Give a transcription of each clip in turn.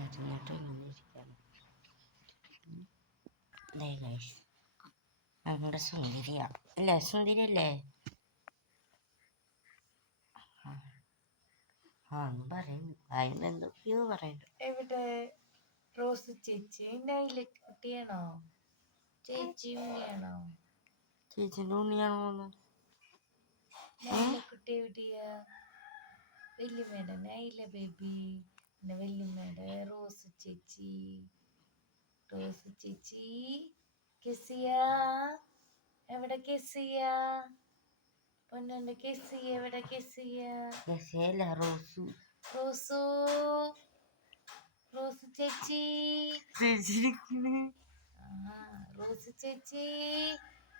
ഇരുന്നിട്ട് ഇങ്ങനെ ഇരിക്കണം. ദേ ഗൈസ്, നമ്മുടെ സുന്ദരിയാ അല്ലേ? സുന്ദരിയല്ലേ? എന്ന് പറയുന്നു. അതിന് എന്തൊക്കെയോ പറയുന്നു. എവിടെ റോസ് ചേച്ചി നൈല കുട്ടിയാണോ? ചേച്ചി ഉണ്ണിയാണോ? ചേച്ചിന്റെ ഉണ്ണിയാണോ? നൈല കുട്ടി എവിടെയാ? വല്യമ്മയുടെ നൈല ബേബി, പിന്നെ വല്യമ്മയുടെ റോസ് ചേച്ചി. റോസ് ചേച്ചി കെസിയ എവിടെ? കെസിയ പൊന്നന്റെ കെസിയ എവിടെ? കെസിയ കെസിയല്ല, റോസു. റോസു, റോസ് ചേച്ചി. റോസ് ചേച്ചി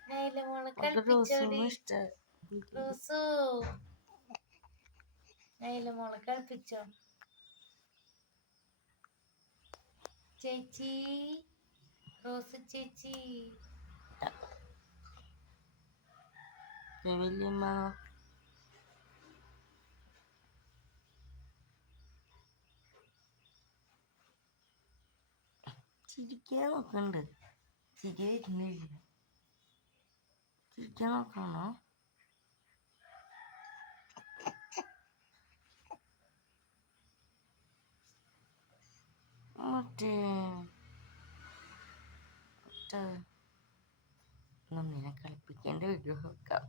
നൈല മോളെ കളിപ്പിച്ചോടി. റോസു നൈല മോളെ കളിപ്പിച്ചോ ചേച്ചി. റോസ് ചേച്ചി വല്യമ്മ ചിരിക്കാൻ നോക്കണ്ട്. ചിരി വരുന്നില്ല. ചിരിക്കാൻ നോക്കണോ? മറ്റേ നമ്മിനെ കളിപ്പിക്കേണ്ട വീഡിയോ വെക്കാം.